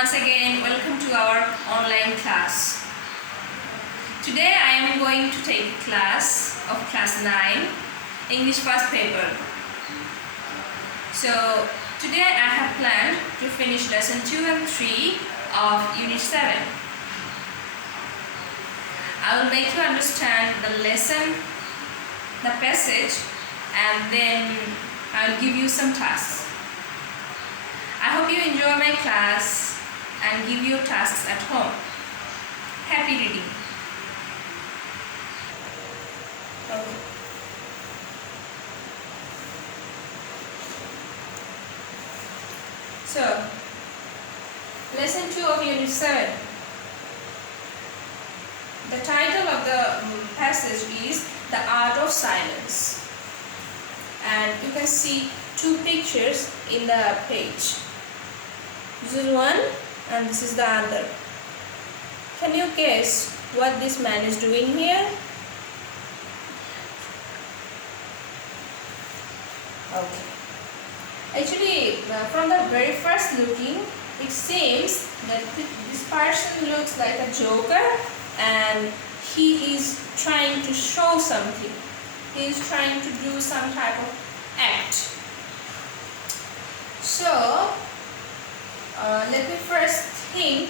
once again, welcome to our online class. Today I am going to take a class of Class 9 English-1st paper. So today I have planned to finish lesson 2 and 3 of Unit 7. I will make you understand the lesson, the passage, and then I will give you some tasks. I hope you enjoy my class and give you tasks at home. Happy reading. Okay. So, lesson 2 of Unit 7. The title of the passage is The Art of Silence. And you can see two pictures in the page. This is one and this is the other. Can you guess what this man is doing here? Okay. Actually, from the very first looking, it seems that this person looks like a joker and he is trying to show something. He is trying to do some type of act. So, let me first think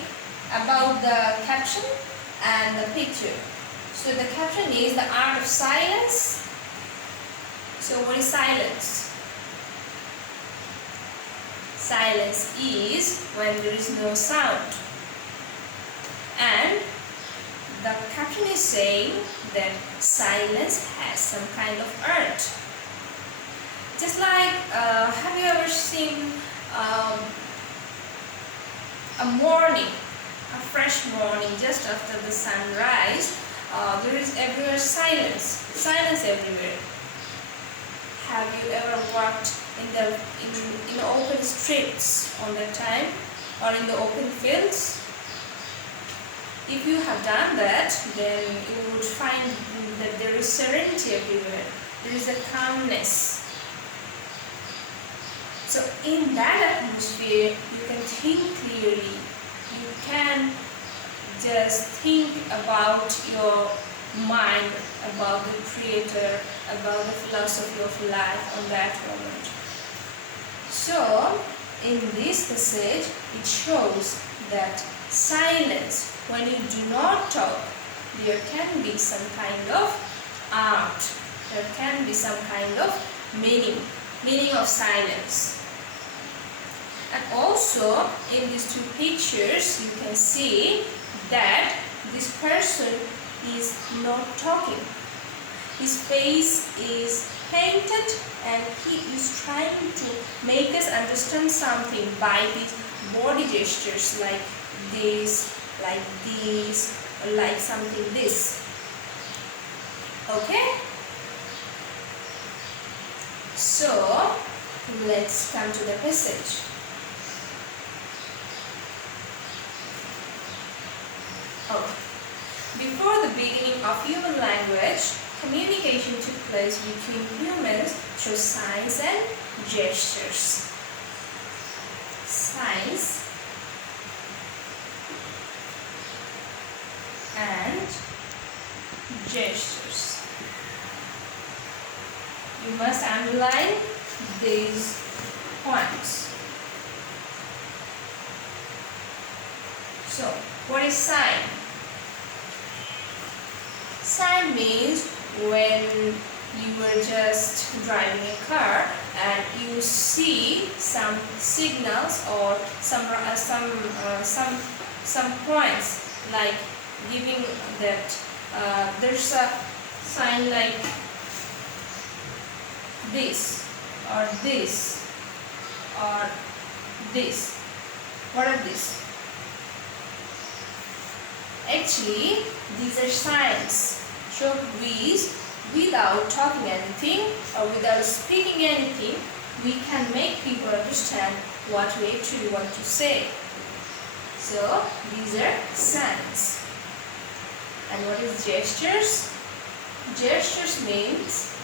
about the caption and the picture. So the caption is The Art of Silence. So what is silence? Silence is when there is no sound. And the caption is saying that silence has some kind of art. Just like, have you ever seen a morning, a fresh morning just after the sunrise? There is everywhere silence everywhere. Have you ever walked in open streets on that time or in the open fields? If you have done that, then you would find that there is serenity everywhere. There is a calmness. So in that atmosphere, you can think clearly. You can just think about your mind, about the Creator, about the philosophy of life on that moment. So, in this passage, it shows that silence, when you do not talk, there can be some kind of art. There can be some kind of meaning of silence. And also, in these two pictures, you can see that this person is not talking. His face is painted and he is trying to make us understand something by his body gestures, like this, like this, or like something this. Okay? So, let's come to the passage. Before the beginning of human language, communication took place between humans through signs and gestures. Signs and gestures. You must underline these points. So, what is sign? Sign means when you were just driving a car and you see some signals or some points, like giving that there's a sign like this or this or this. What are these? Actually, these are signs. So without talking anything or without speaking anything, we can make people understand what we actually want to say. So these are signs. And what is gestures? Gestures means,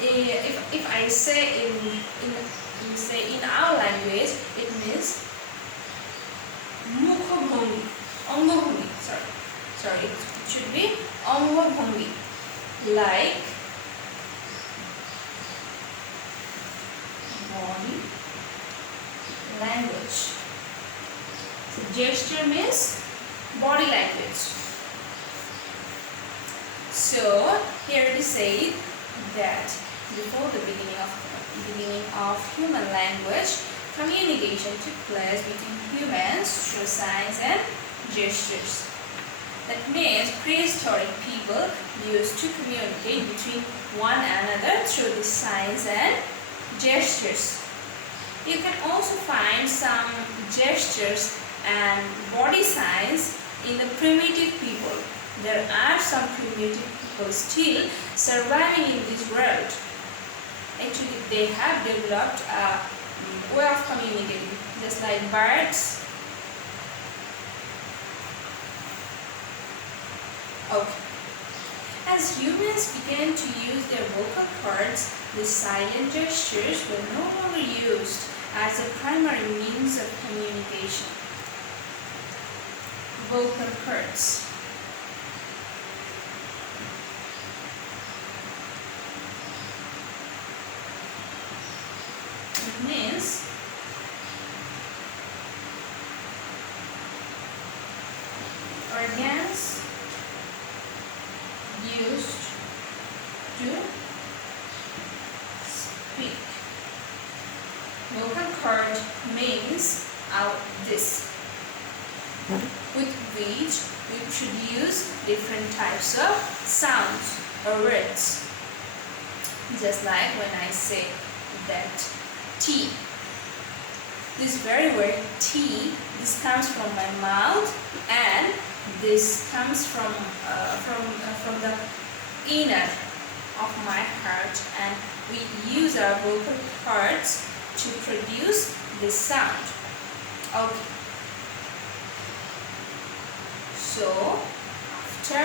if I say in our language, it means like body language. So gesture means body language. So here it is said that before the beginning of human language, communication took place between humans through signs and gestures. That means prehistoric people used to communicate between one another through the signs and gestures. You can also find some gestures and body signs in the primitive people. There are some primitive people still surviving in this world. Actually, they have developed a way of communicating, just like birds. Okay. As humans began to use their vocal cords, the silent gestures were no longer used as a primary means of communication. Vocal cords. It means organs used to speak. Vocal cord means this, with which we produce different types of sounds or words. Just like when I say that tea. This very word tea, this comes from my mouth and this comes from the inner of my heart, and we use our vocal cords to produce this sound. Okay. So after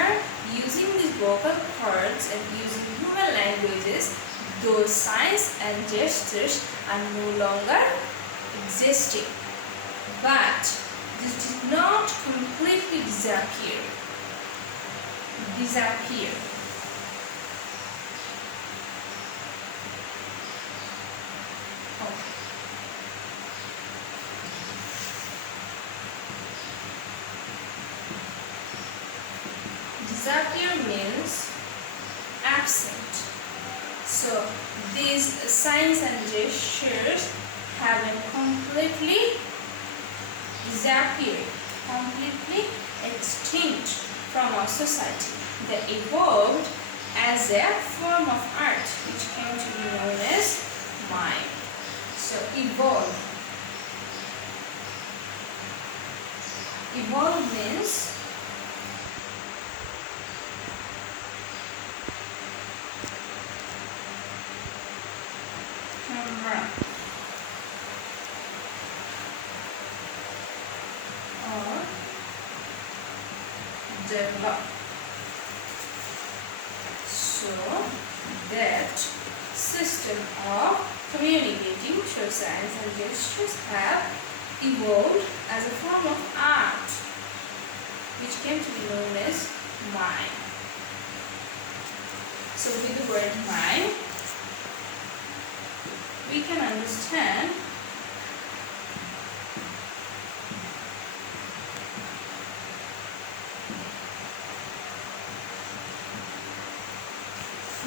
using these vocal cords and using human languages, those signs and gestures are no longer existing. But this did not completely disappear. Okay. Disappear means absent. So these signs and gestures have been completely disappeared, completely extinct from our society. They evolved as a form of art, which came to be known as mime. So evolve. Evolve means or develop. So that system of communicating through signs and gestures have evolved as a form of art, which came to be known as mime. So with the word mime, we can understand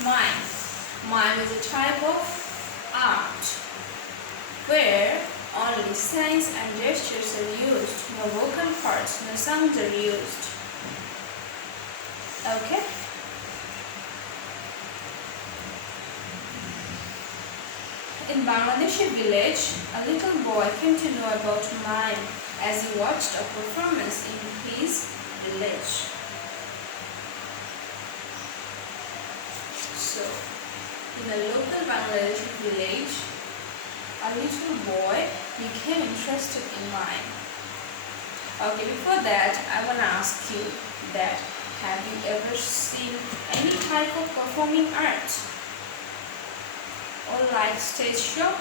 mime. Mime is a type of art where only signs and gestures are used, no vocal parts, no sounds are used. Okay? In Bangladeshi village, a little boy came to know about mime as he watched a performance in his village. So, in a local Bangladeshi village, a little boy became interested in mime. Okay, before that, I want to ask you that have you ever seen any type of performing art? Or like stage show?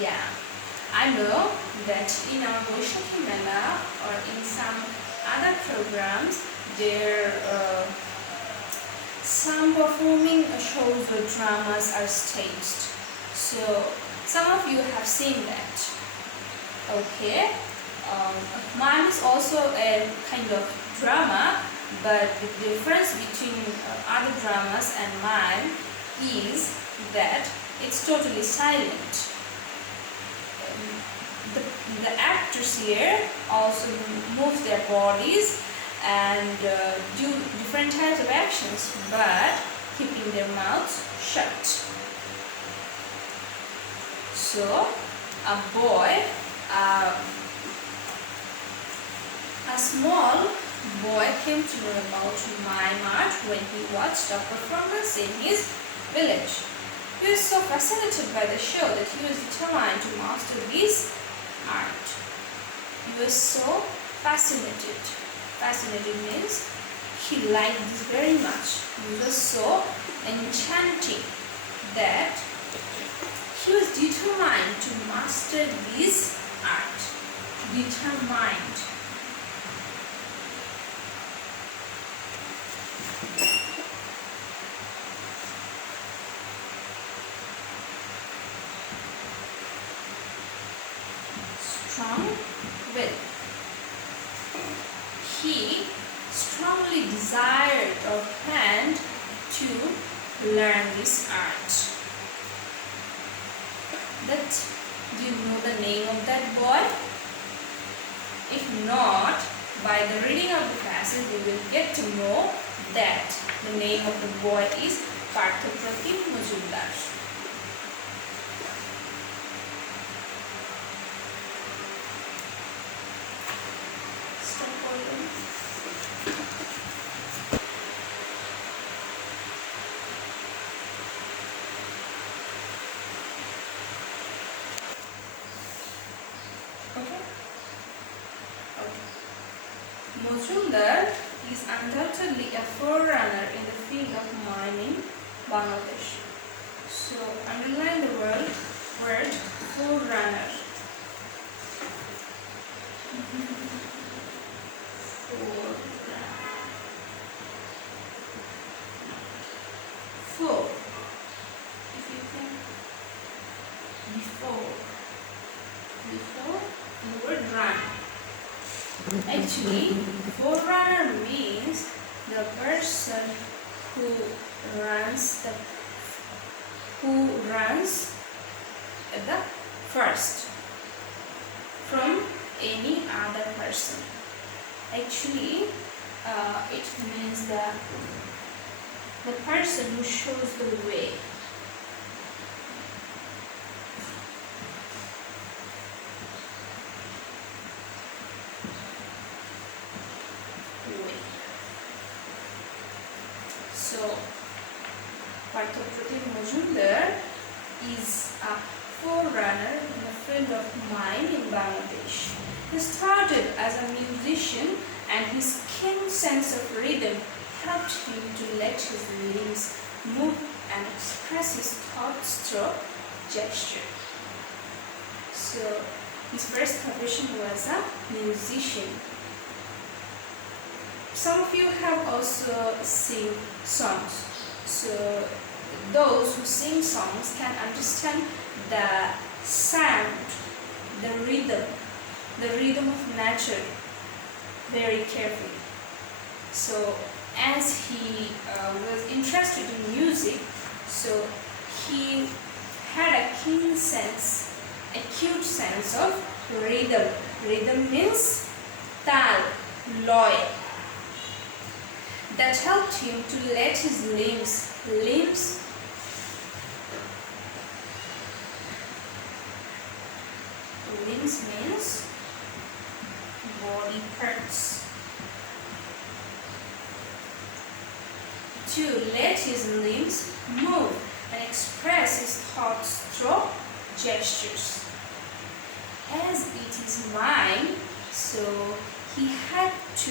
Yeah, I know that in our Boishakhi Mela or in some other programs, There some performing shows or dramas are staged. So some of you have seen that. Okay. Mime is also a kind of drama, but the difference between other dramas and mime is that it's totally silent. The actors here also move their bodies and do different types of actions, but keeping their mouths shut. So a small boy came to know about mime art when he watched a performance in his village. He was so fascinated by the show that he was determined to master this art. He was so fascinated. Fascinated means he liked this very much. It was so enchanting that he was determined to master this art. Determined. Strong will. He strongly desired or planned to learn this art. But do you know the name of that boy? If not, by the reading of the passage we will get to know that the name of the boy is Parthopratim Majumdar. Majumdar is undoubtedly a forerunner in the field of miming Bangladesh. So underline the word forerunner. For. If you think before the word run. Actually, forerunner means the person who runs at the first from any other person. Actually, it means the person who shows the way. So, Parthopratim Majumdar is a forerunner in the field of mime in Bangladesh. He started as a musician and his keen sense of rhythm helped him to let his limbs move and express his thoughts through gesture. So, his first profession was a musician. Some of you have also sing songs. So those who sing songs can understand the sound, the rhythm of nature very carefully. So as he was interested in music, so he had a acute sense of rhythm. Rhythm means tal, loy. That helped him to let his limbs means body parts. To let his limbs move and express his thoughts through gestures. As it is mime, so he had to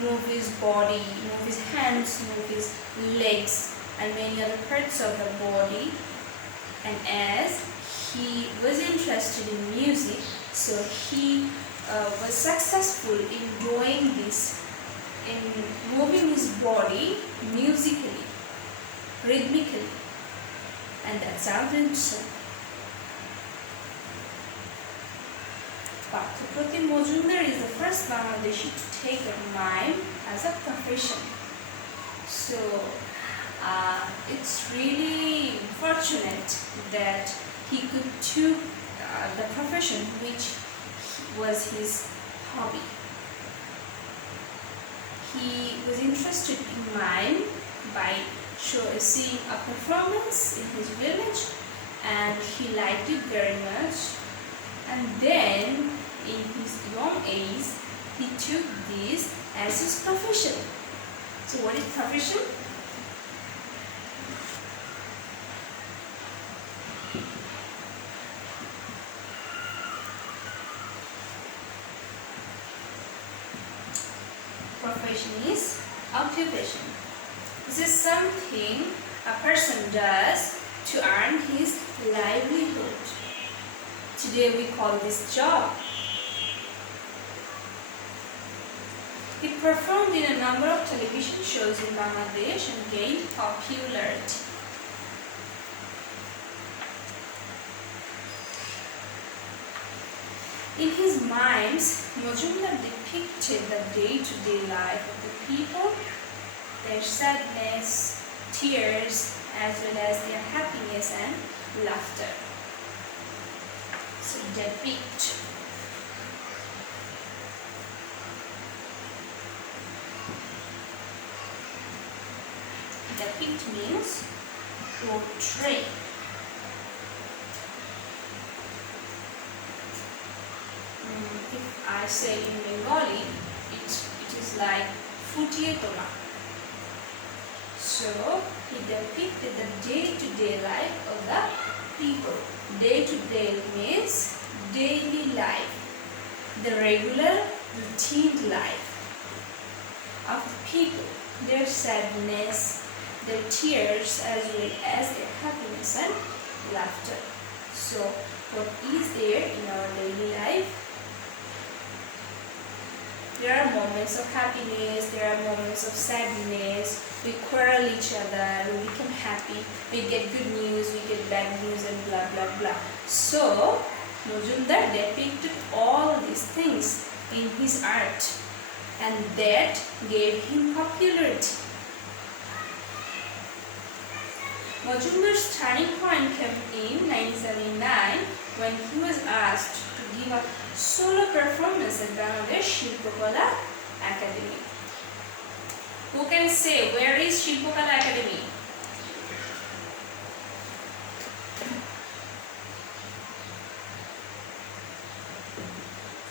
move his body, move his hands, move his legs and many other parts of the body. And as he was interested in music, so he was successful in doing this in moving his body musically, rhythmically, and that sounds interesting. Pathyapratim Majumdar is the first Bangladeshi to take a mime as a profession. So it's really fortunate that he could choose the profession which was his hobby. He was interested in mime by seeing a performance in his village, and he liked it very much. And then in his young age, he took this as his profession. So what is profession? Profession is occupation. This is something a person does to earn his livelihood. Today we call this job. He performed in a number of television shows in Bangladesh and gained popularity. In his mimes, Majumdar depicted the day-to-day life of the people, their sadness, tears, as well as their happiness and laughter. So depict. Depict means portray. If I say in Bengali, it is like futiye tola. So he depicted the day-to-day life of the people. Day-to-day means daily life, the regular routine life of the people, their sadness, their tears, as well as their happiness and laughter. So what is there in our daily life? There are moments of happiness, there are moments of sadness, we quarrel each other, we become happy, we get good news, we get bad news, and blah blah blah. So Majumdar depicted all these things in his art, and that gave him popularity. Majumdar's turning point came in 1979 when he was asked to give a solo performance at Bangladesh Shilpakala Academy. Who can say where is Shilpakala Academy?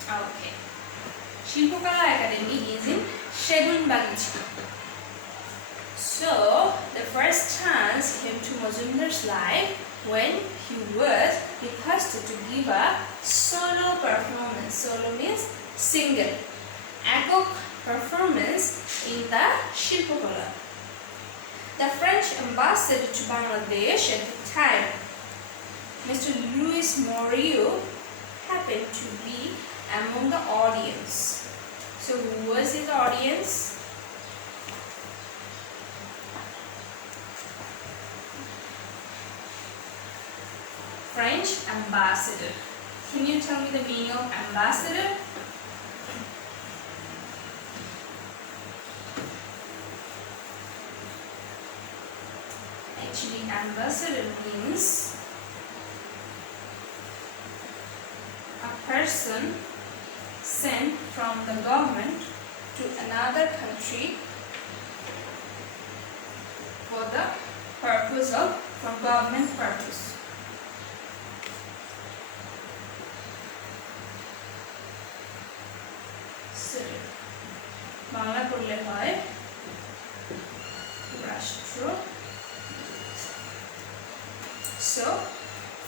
Okay. Shilpakala Academy is in Segunbagichi. So the first chance came to Majumdar's life when he was requested to give a solo performance. Solo means single. Eকক performance in the Shilpakala. The French ambassador to Bangladesh at the time, Mr. Louis Morillo, happened to be among the audience. So who was in the audience? French ambassador. Can you tell me the meaning of ambassador? Actually, ambassador means a person sent from the government to another country for the purpose of, for government purpose. Bangla করলে হয় রাষ্ট্র. So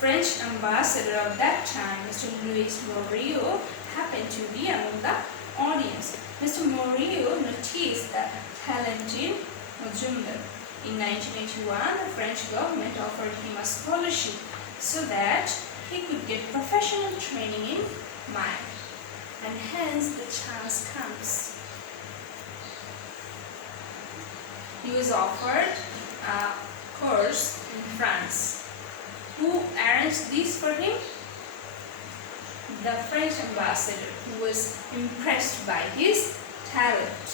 French ambassador of that time, Mr. Louis Morillo, happened to be among the audience. Mr. Morillo noticed the talent in Majumdar. In 1981, the French government offered him a scholarship so that he could get professional training in mime, and hence the chance comes. he was offered a course in France. Who arranged this for him? The French ambassador, who was impressed by his talent.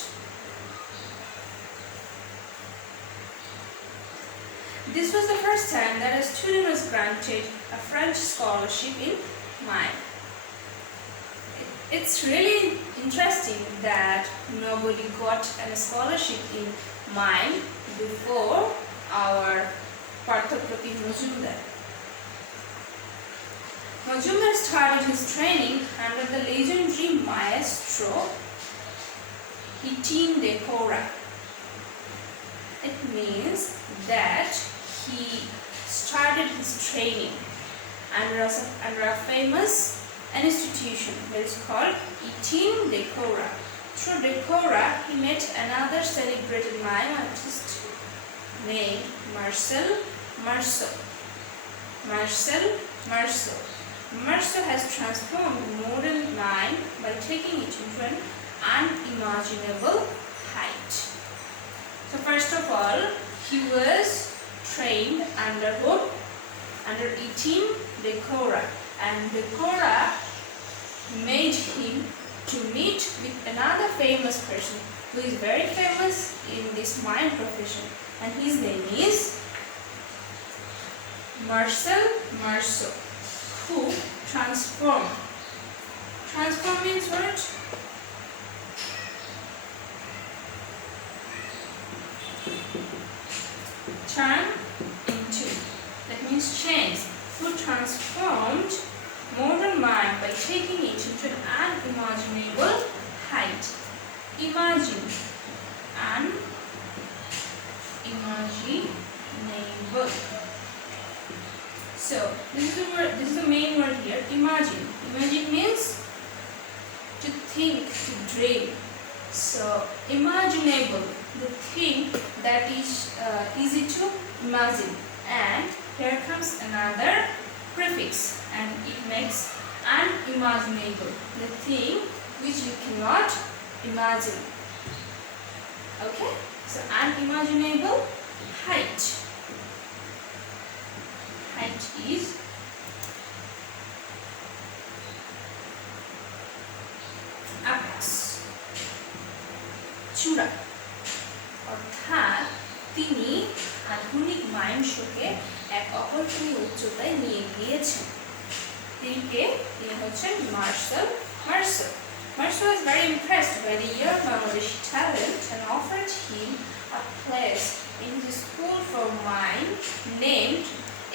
This was the first time that a student was granted a French scholarship in mime. It's really interesting that nobody got a scholarship in mime before our Parthaprati Majumdar. Majumdar started his training under the legendary maestro Etienne de Cora. It means that he started his training under a famous institution that is called Etienne de Cora. Through de Cora, he met another celebrated mime artist named Marcel Marceau. Marceau has transformed modern mime by taking it into an unimaginable height. So first of all, he was trained under whom? Under Etienne de Cora, and de Cora made him to meet with another famous person who is very famous in this mime profession, and his name is Marcel Marceau, who transformed. Transform means what? Turn into. That means change. Who transformed modern mime by taking it into an unimaginable height. Imagine. Unimaginable. So this is the word. This is the main word here. Imagine. Imagine means to think, to dream. So imaginable, the thing that is easy to imagine. And here comes another prefix, and it makes unimaginable, the thing which you cannot imagine. Okay, so unimaginable height. Height is apex. চূড়া, অর্থাৎ তিনি আধুনিক mime শোকে এক অকল্পনীয় উচ্চতায় নিয়ে গিয়েছেন। তিনি হচ্ছেন Marcel মার্সেau. Marceau was very impressed by the young Bangladeshi talent and offered him a place in his school for mime named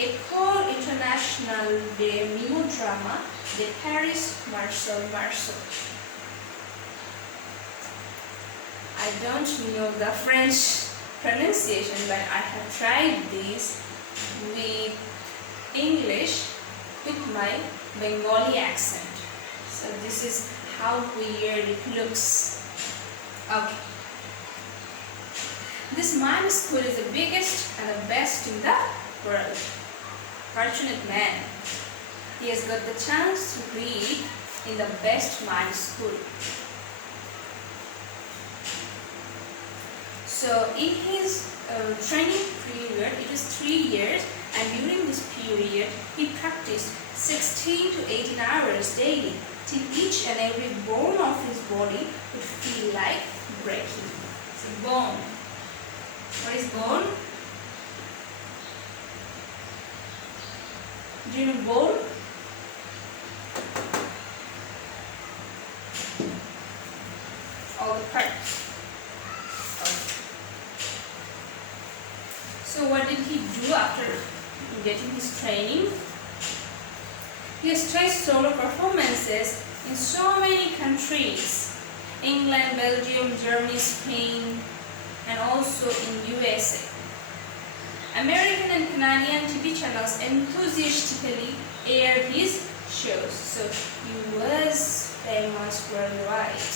École Internationale de Mimodrama de Paris Marceau. I don't know the French pronunciation, but I have tried this with English with my Bengali accent. So this is how weird it looks. Okay. This mime school is the biggest and the best in the world. Fortunate man. He has got the chance to read in the best mime school. So in his training period, it was 3 years, and during this period, he practiced 16 to 18 hours daily, till each and every bone of his body would feel like breaking. So bone. What is bone? Do you know bone? All the parts. So what did he do after getting his training? He has staged solo performances in so many countries: England, Belgium, Germany, Spain, and also in USA. American and Canadian TV channels enthusiastically aired his shows, so he was famous worldwide.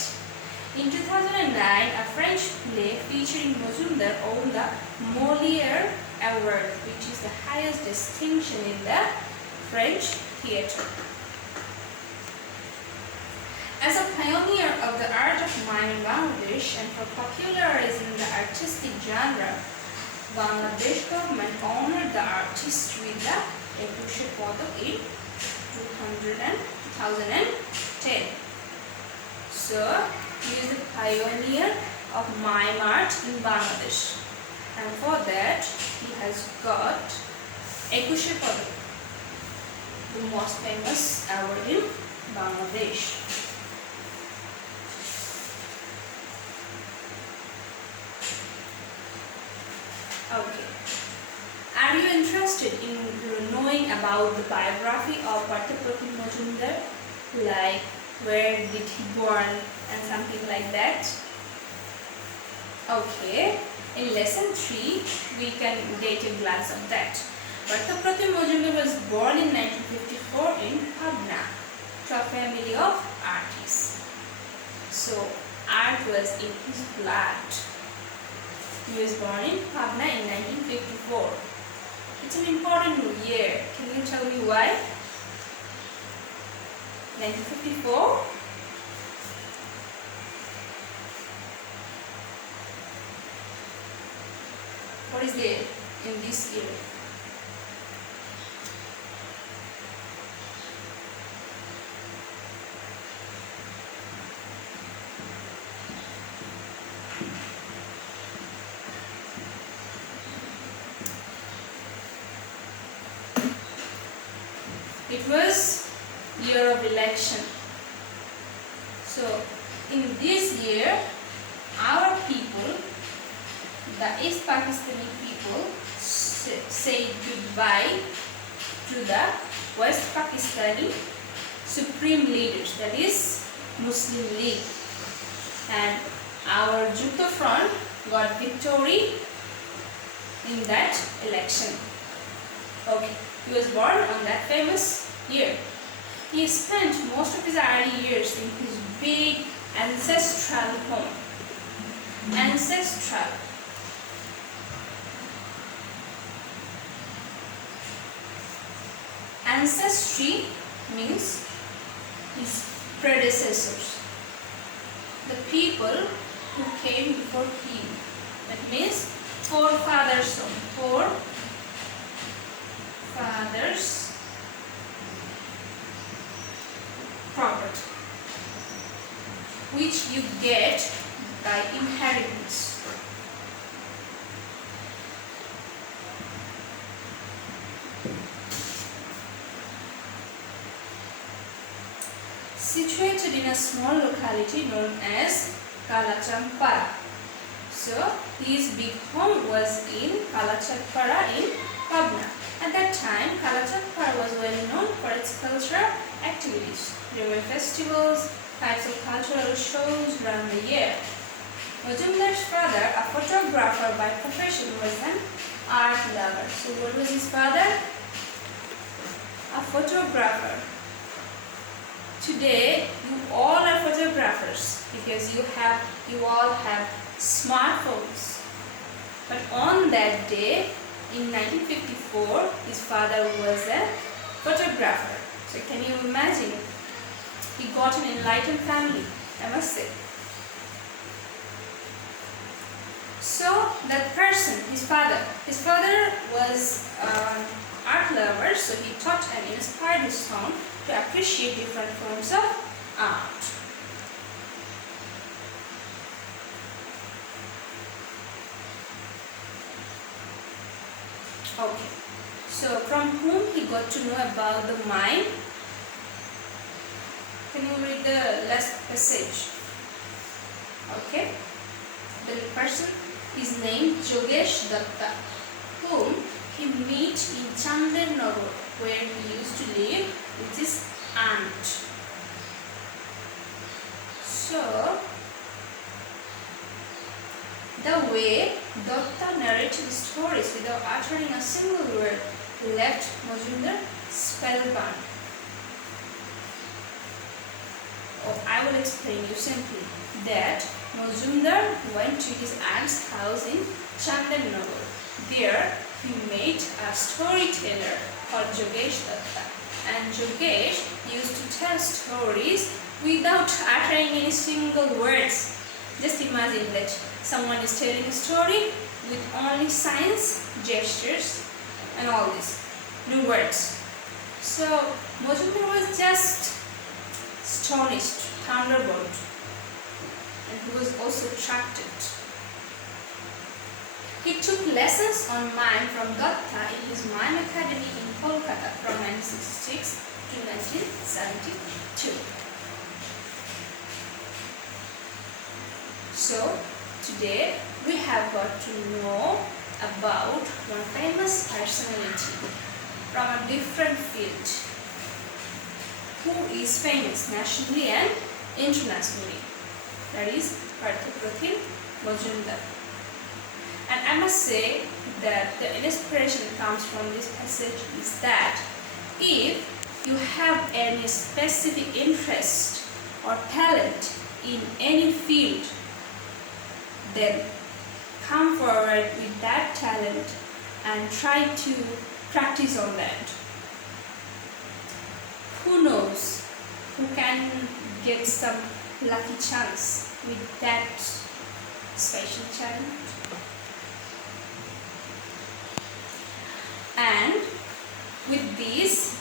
In 2009, a French play featuring Majumdar won the Molière Award, which is the highest distinction in the French theatre. As a pioneer of the art of mime in Bangladesh and for popularizing the artistic genre, Bangladesh government honored the artist with the Ekushe Padak in 2010. So, he is the pioneer of mime art in Bangladesh, and for that he has got Ekushe Padak, the most famous award in Bangladesh. Okay. Are you interested in knowing about the biography of Parthapratim Majumdar? Like where did he born and something like that? Okay. In lesson 3, we can get a glance of that. Parthapratim Majumdar was born in 1954 in Pabna to a family of artists. So, art was in his blood. He was born in Pabna in 1954. It's an important year. Can you tell me why? 1954? What is there in this year? It was year of election. So in this year, our people, the East Pakistani people, say goodbye to the West Pakistani supreme leaders, that is Muslim League, and our Jutta Front got victory in that election. Okay, he was born on that famous year. He spent most of his early years in his big ancestral home. Ancestral. Ancestry means his predecessors, the people who came before him. That means forefathers, forefathers property, which you get by inheritance. Situated in a small locality known as Kalachampara. So, his big home was in Kalachampara in Pabna. At that time, Kalachampara was well known for its cultural activities. There were festivals, types of cultural shows around the year. Majumdar's father, a photographer by profession, was an art lover. So, what was his father? A photographer. Today, you all are photographers because you all have smartphones. But on that day, in 1954, his father was a photographer. So can you imagine? He got an enlightened family, I must say. So that person, his father was art lover, so he taught and inspired his son to appreciate different forms of art. Okay, so from whom he got to know about the mime? Can you read the last passage? Okay, the person is named Jogesh Datta, whom he met in Chandernagar, where he used to live with his aunt. So, the way Datta narrated stories without uttering a single word left Majumdar spellbound. I will explain you simply that Majumdar went to his aunt's house in Chandernagar. There, he met a storyteller called Jogesh Datta. and Yogesh used to tell stories without uttering any single words. Just imagine that someone is telling a story with only signs, gestures and all this, no words. So Majumdar was just astonished, thunderbolt, and he was also attracted. He took lessons on mime from Datta in his Mime Academy in Kolkata from 1966 to 1972. So today we have got to know about one famous personality from a different field who is famous nationally and internationally. That is Parthipratim Majumdar. And I must say that the inspiration comes from this passage is that if you have any specific interest or talent in any field, then come forward with that talent and try to practice on that. Who knows, who can get some lucky chance with that special talent. And with this,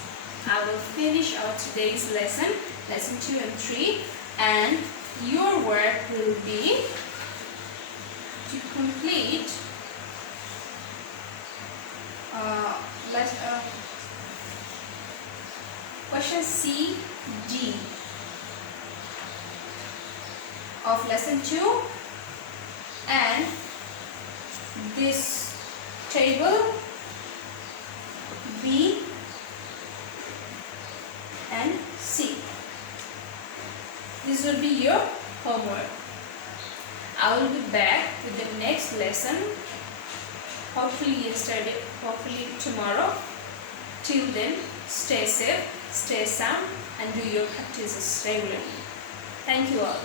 I will finish our today's lesson, lesson 2 and 3, and your work will be to complete question C, D of lesson 2 and this table B and C. This will be your homework. I will be back with the next lesson, hopefully yesterday, hopefully tomorrow. Till then, stay safe, stay sound and do your practices regularly. Thank you all.